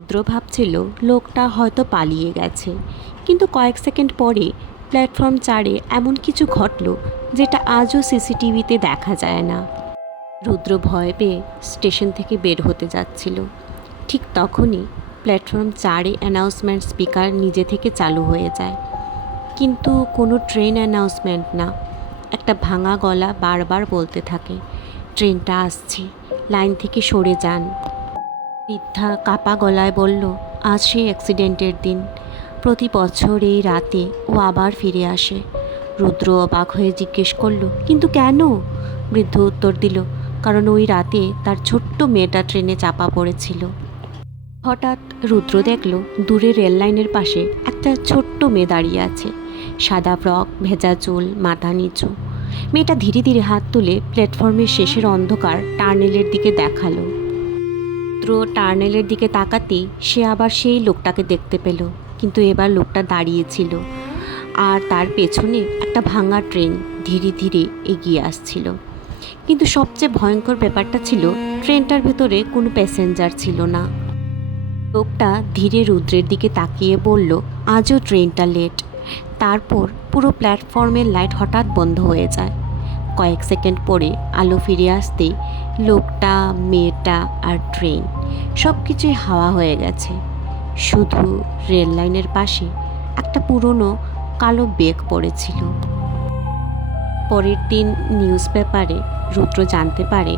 রুদ্র ভাবছিল লোকটা হয়তো পালিয়ে গেছে, কিন্তু কয়েক সেকেন্ড পরে প্ল্যাটফর্ম 4-এ এমন কিছু ঘটল যেটা আজও সিসিটিভিতে দেখা যায় না। রুদ্র ভয় পেয়ে স্টেশন থেকে বের হতে যাচ্ছিল। ঠিক তখনই প্ল্যাটফর্ম 4-এ অ্যানাউন্সমেন্ট স্পিকার নিজে থেকে চালু হয়ে যায়, কিন্তু কোনো ট্রেন অ্যানাউন্সমেন্ট না। একটা ভাঙা গলা বারবার বলতে থাকে, ট্রেনটা আসছে, লাইন থেকে সরে যান। বৃদ্ধা কাপা গলায় বলল, আজ সেই অ্যাক্সিডেন্টের দিন। প্রতি বছর এই রাতে ও আবার ফিরে আসে। রুদ্র অবাক হয়ে জিজ্ঞেস করল, কিন্তু কেন? বৃদ্ধ উত্তর দিল, কারণ ওই রাতে তার ছোট্ট মেয়েটা ট্রেনে চাপা পড়েছিল। হঠাৎ রুদ্র দেখল দূরে রেল লাইনের পাশে একটা ছোট্ট মেয়ে দাঁড়িয়ে আছে, সাদা ফ্রক, ভেজা চুল, মাথা নিচু। মেয়েটা ধীরে ধীরে হাত তুলে প্ল্যাটফর্মের শেষের অন্ধকার টার্নেলের দিকে দেখালো। রুদ্র টার্নেলের দিকে তাকাতেই সে আবার সেই লোকটাকে দেখতে পেল, কিন্তু এবার লোকটা দাঁড়িয়েছিল আর তার পেছনে একটা ভাঙা ট্রেন ধীরে ধীরে এগিয়ে আসছিল। কিন্তু সবচেয়ে ভয়ঙ্কর ব্যাপারটা ছিল ট্রেনটার ভেতরে কোনো প্যাসেঞ্জার ছিল না। লোকটা ধীরে রুদ্রের দিকে তাকিয়ে বলল, আজও ট্রেনটা লেট। তারপর পুরো প্ল্যাটফর্মের লাইট হঠাৎ বন্ধ হয়ে যায়। কয়েক সেকেন্ড পরে আলো ফিরে আসতেই লোকটা, মেয়েটা আর ট্রেন সব কিছুই হাওয়া হয়ে গেছে। শুধু রেল লাইনের পাশে একটা পুরনো কালো বেগ পড়েছিল। পরের দিন নিউজ পেপারে রুদ্র জানতে পারে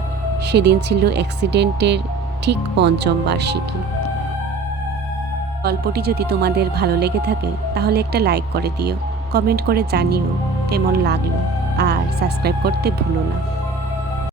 সেদিন ছিল অ্যাক্সিডেন্টের ঠিক ৫ম বার্ষিকী। গল্পটি যদি তোমাদের ভালো লেগে থাকে তাহলে একটা লাইক করে দিও, কমেন্ট করে জানিও কেমন লাগলো, আর সাবস্ক্রাইব করতে ভুলো না।